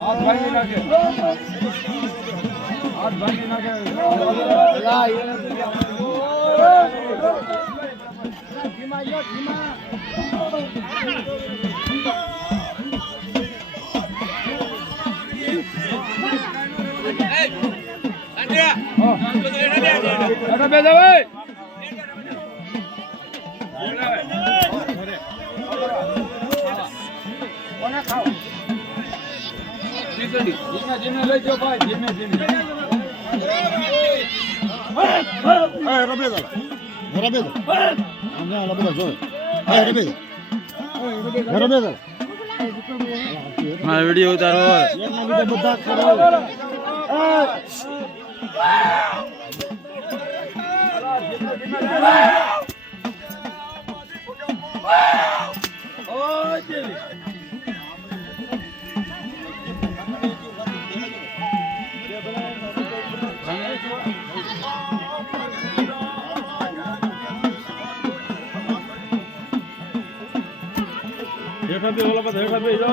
હાથ ભાંગી નાખે. હાથ ભાંગી નાખે. ધીમા યો ધીમા. બે જાવ કોને ખાવ ધીમે ધીમે લઈ જાઓ ભાઈ ધીમે ધીમે વિડીયો ઉતારો देखा दे वाला देखा दे जाओ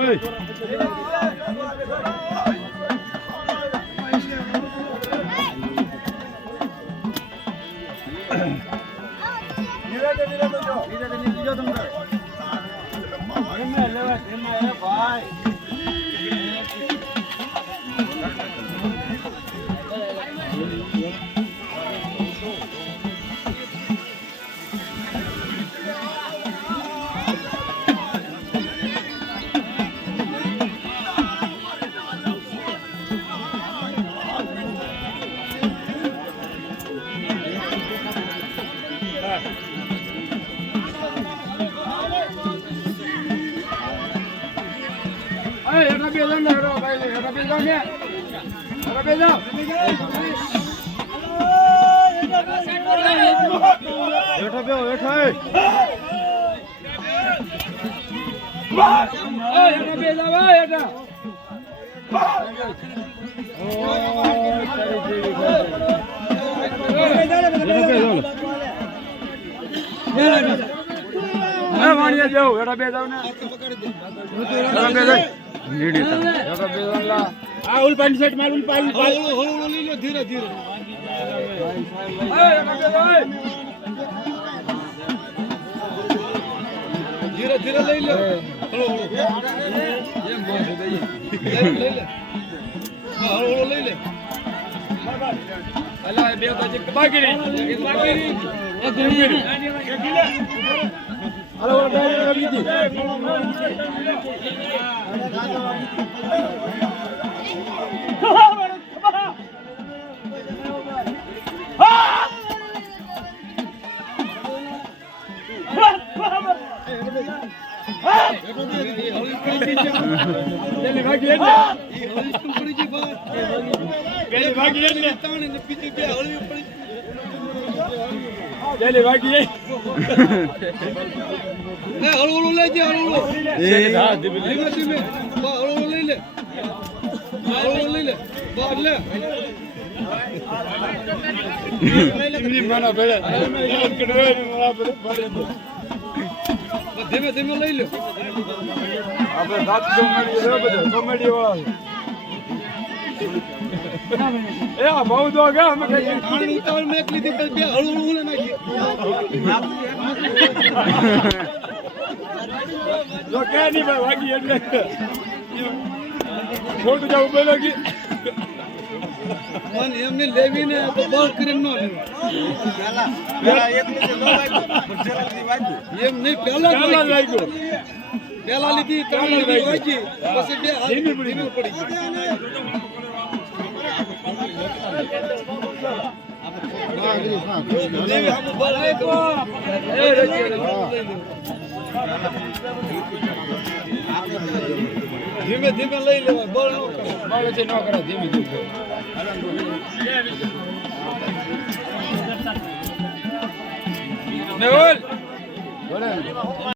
धीरे जो तुम में लेवा है भाई धीरे धीरे धीरे धीरे ले लो ले ले अल्लाह बे बाकी नहीं हेलो रवि जी धीमे धीमे लई लो આપણે સાત કોમેડી વાળા એ આ બહુ દો ગયા અમે કઈ પાણી તો મેક લીધી કે બે હળુ હળુ નાખી જો કે ની ભાઈ વાગી એટલે ખોટું જાવ બોલો કે મન એમને લેવીને તો બળ કરીને નો પેલા એક ને નો વાગ્યો જરા વાગ્યો એમ નહીં પેલા વાગ્યો પેલા લીધી ત્રણ લીધી વાગી પછી બે ધીમી પડી ધીમે ધીમે લઈ લેવા બળ ન કરે ધીમે ધીમે મેહુલ